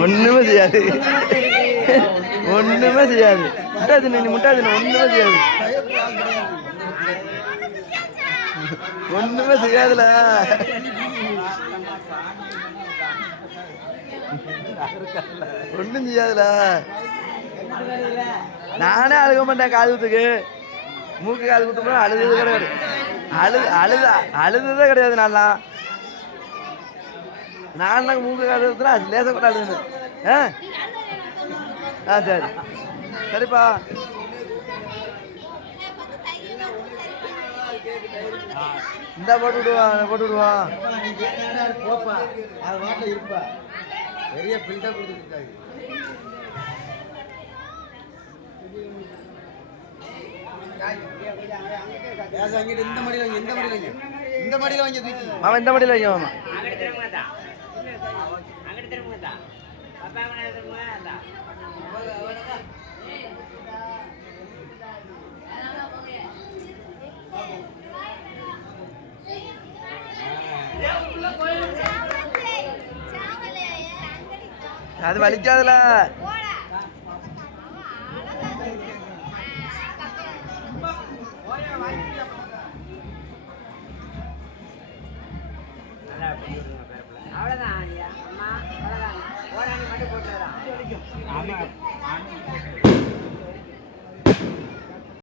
ஒண்ணுமே செய்யாது ஒண்ணுமே செய்யாது முட்டாது நீ முட்டாது ஒண்ணுமே செய்யாது ஒண்ணுமே செய்யாதுல ஒண்ணும் செய்யாதுல நானே அழுக மாட்டேன் காது குத்துக்கு மூக்கு காது குத்து அழுது கிடையாது அழுதுதே கிடையாது நான் மூக்கு காது குத்துனா அது லேச கூட அழுதுன்னு சரி சரிப்பா இந்த போட்டு விடுவான் பெரிய பில்டப் கொடுத்துருக்காங்க இந்த மடியில வைங்க அது வலிக்காதுல அவ்வளவுதான்.